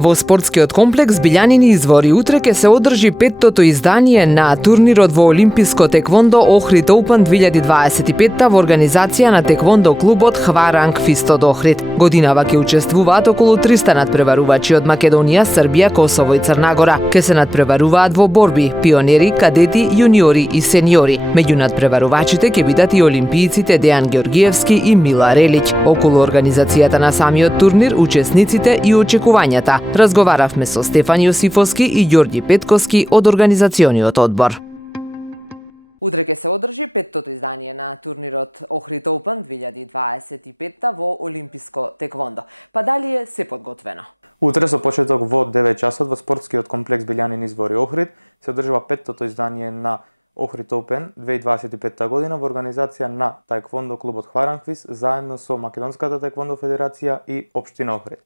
Во спортскиот комплекс Билјанини извори утре ќе се одржи петтото издание на турнирот во Олимписко теквондо Охрид Open 2025 во организација на теквондо клубот Хваранг Фистод Охрид. Годинава ќе учествуваат околу 300 надпреварувачи од Македонија, Србија, Косово и Црна Гора. Ке се надпреваруваат во борби пионери, кадети, јуниори и сениори. Меѓу надпреварувачите ќе бидат и олимпијците Дејан Георгиевски и Мила Релич. Околу организацијата на самиот турнир, учесниците и очекувањата разговаравме со Стефан Јосифовски и Ѓорѓи Петковски од организациониот одбор. Утре ќе се одржи петтото издание на турнирот Охрид Open 2025 во Олимписко теквондо. Па дали е се подготвено? Утре со почеток во 9 часот во спортскиот комплекс Билјанини извори Охрид се одржува петтото издание на Охрид Open 2025 година во организација на таеквондо клубот Хварангвис заедно со Македонската таеквондо федерација и општина Охрид.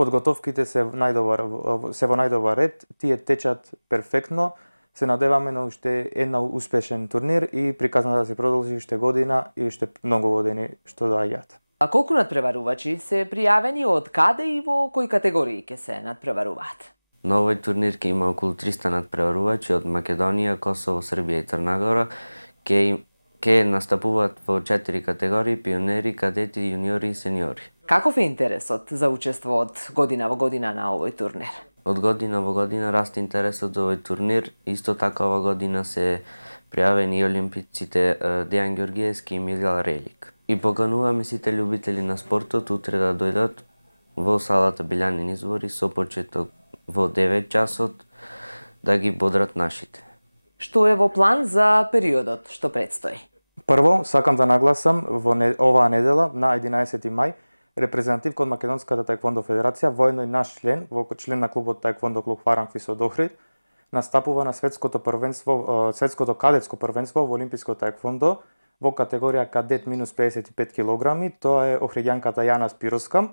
Подготовките се во најдобар ред, тие течат перфектно. Се надеваме на уште една успешен турнир и приказна да се продолжи уште година и уште многу години што доаѓаат. А колку надпреварувачи се пријавени, од каде и во кои категории ќе се надпреваруваат? На овој турнир ќе има околу 300 надпреварувачи од Македонија, Косово, Србија и Црна Гора. Ќе настапуваат во 4 категории: пионери, кадети, јуниори и сениори. Каков е интересот за учество од година во година на овој турнир? Од година во година расте интересот за овој турнир. Исто така ова година се пријавени и олимпиците Дејан Георгиевски и Мила Релик. И покануваме сите љубители на спортот утре да дојдат во салата Билјанини извори со почеток во 9 часот да ги бодрат нашите. Што е во план за периодот што предстои? Прво, сакам да нагласам оваа недела на 11 мај репрезентатив кон Македонската таеквондо федерација, воедно и наш член на клубот таеквондо клуб Хваранг Фистод Охрид, настапува на светското кадетско првенство во Олимписко таеквондо во категорија кадет минус 55 кг. Тоа е охриѓанката Јана Спироска.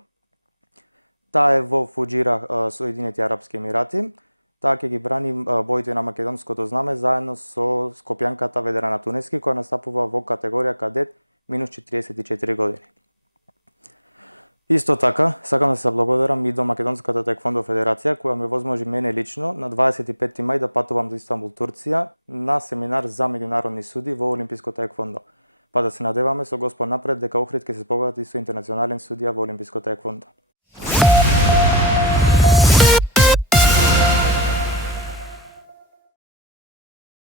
Таа е во Фуџира, Соединети Арапски Емирати. Таа ќе ги брани боите на македонското знаме заедно со скопјанката Ведрана Тунески, која настапува во категорија кадет минус 44 години. Исто така, сакам да се благодарам и до Македонската таеквондо федерација, која ме возможи мене лично на 25 мај да патувам до Истанбул, Турција, на семинар за меѓународни суди во Олимписко таеквондо. Па да се надеваме со Господ напред дека Охрид ќе се побогати со интернационален судија во Олимписко таеквондо.